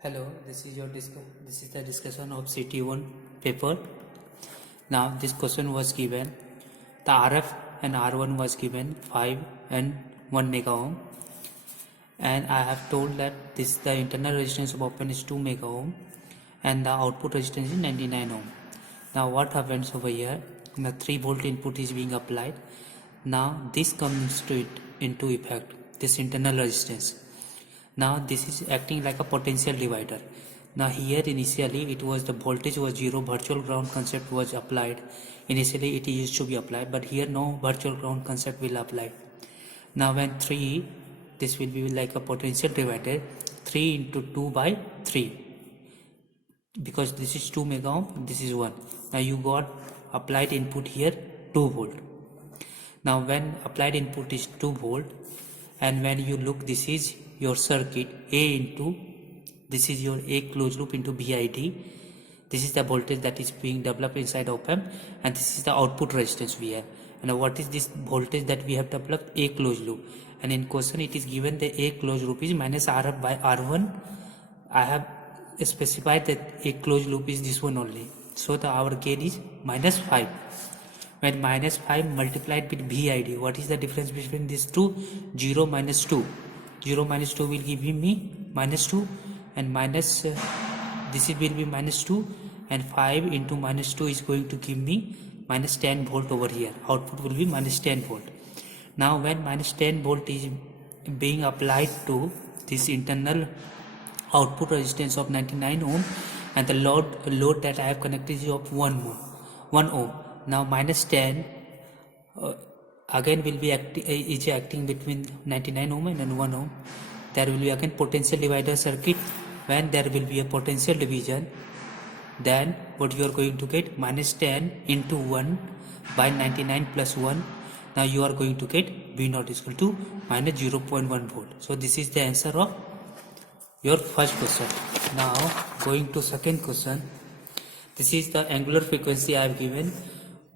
Hello, this is the discussion of CT-1 paper. Now this question was given. The RF and R1 was given 5 and 1 mega ohm, and I have told that the internal resistance of op-amp is 2 mega ohm and the output resistance is 99 ohm. Now what happens over here? The 3 volt input is being applied. Now this comes into effect, this internal resistance. Now this is acting like a potential divider. Now here initially it was the voltage was 0, virtual ground concept was applied. Initially it used to be applied, but here no virtual ground concept will apply. Now when 3, this will be like a potential divider, 3 into 2 by 3, because this is 2 mega ohm, this is 1. Now you got applied input here 2 volt. Now when applied input is 2 volt, and when you look, this is your circuit A into, this is your A closed loop into VID. This is the voltage that is being developed inside op-amp, and this is the output resistance we have. And what is this voltage that we have developed? A closed loop. And in question it is given the A closed loop is minus RF by R1. I have specified that A closed loop is this one only. So our gain is minus 5. When minus 5 multiplied with VID, what is the difference between these two? 0 minus 2. 0 minus 2 will give me minus 2, and minus this will be minus 2, and 5 into minus 2 is going to give me minus 10 volt over here. Output will be minus 10 volt. Now when minus 10 volt is being applied to this internal output resistance of 99 ohm, and the load that I have connected is of 1 ohm. Now minus 10 again will be acting between 99 ohm and 1 ohm. There will be again potential divider circuit. When there will be a potential division, then what you are going to get? Minus 10 into 1 by 99 plus 1. Now you are going to get V0 is equal to minus 0.1 volt. So this is the answer of your first question. Now going to second question. This is the angular frequency I have given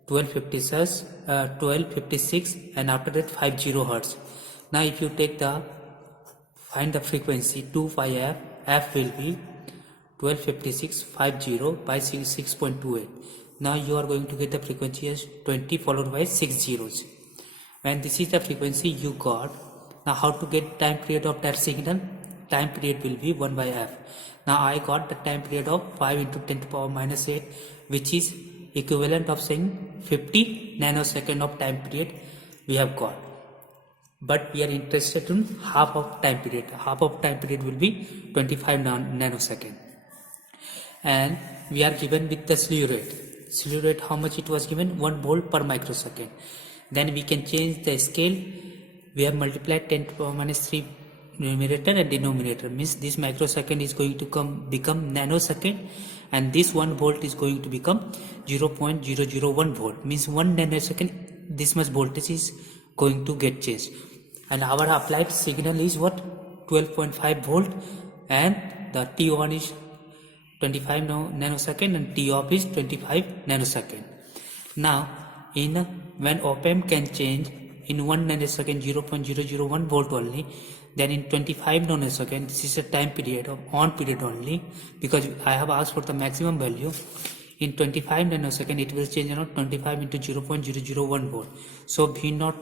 1256 and after that 50 Hertz. Now if you take find the frequency 2 pi f, f will be 1256 50 by 6.28. Now you are going to get the frequency as 20 followed by 6 zeros. When this is the frequency you got, now how to get time period of that signal? Time period will be 1 by f. Now I got the time period of 5 into 10 to the power minus 8, which is equivalent of saying 50 nanosecond of time period we have got. But we are interested in half of time period. Half of time period will be 25 nanosecond. And we are given with the slew rate. Slew rate, how much it was given? 1 volt per microsecond. Then we can change the scale. We have multiplied 10 to the power minus 3 numerator and denominator. Means this microsecond is going to become nanosecond, and this 1 volt is going to become 0.001 volt. Means 1 nanosecond this much voltage is going to get changed. And our applied signal is what? 12.5 volt, and the T1 is 25 nanosecond and T off is 25 nanosecond. Now when op-amp can change in 1 nanosecond 0.001 volt only, then in 25 nanosecond, this is a time period of on period only, because I have asked for the maximum value. In 25 nanosecond it will change around 25 into 0.001 volt. So V0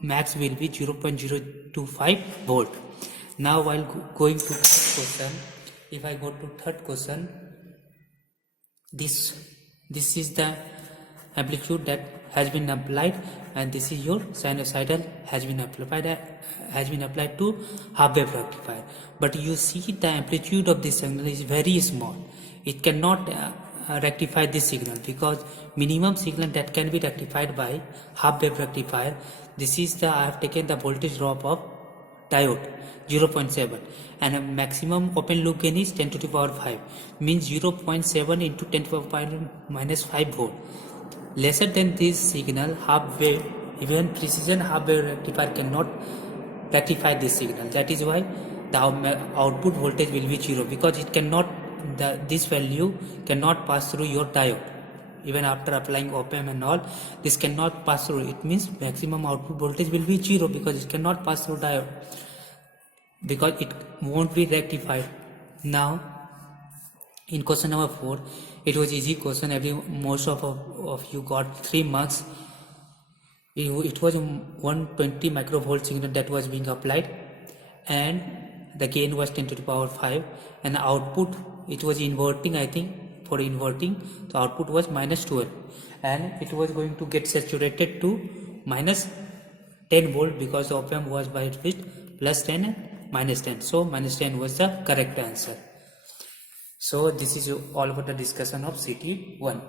max will be 0.025 volt. Now while going to third question, if I go to third question, this is the amplitude that has been applied, and this is your sinusoidal has been applied to half wave rectifier. But you see the amplitude of this signal is very small. It cannot rectify this signal, because minimum signal that can be rectified by half wave rectifier, this is I have taken the voltage drop of diode 0.7, and a maximum open loop gain is 10 to the power 5, means 0.7 into 10 to the power minus 5 volt. Lesser than this signal, half wave, even precision half wave rectifier cannot rectify this signal. That is why the output voltage will be 0, because it cannot, this value cannot pass through your diode. Even after applying op-amp and all, this cannot pass through. It means maximum output voltage will be 0, because it cannot pass through diode, because it won't be rectified. Now In question number 4, it was easy question. Most of you got 3 marks. It was 120 microvolt signal that was being applied, and the gain was 10 to the power 5, and the output, it was inverting, I think. For inverting, the output was minus 12, and it was going to get saturated to minus 10 volt, because the op amp was by with plus 10 and minus 10. So minus 10 was the correct answer. So this is all about the discussion of CT1.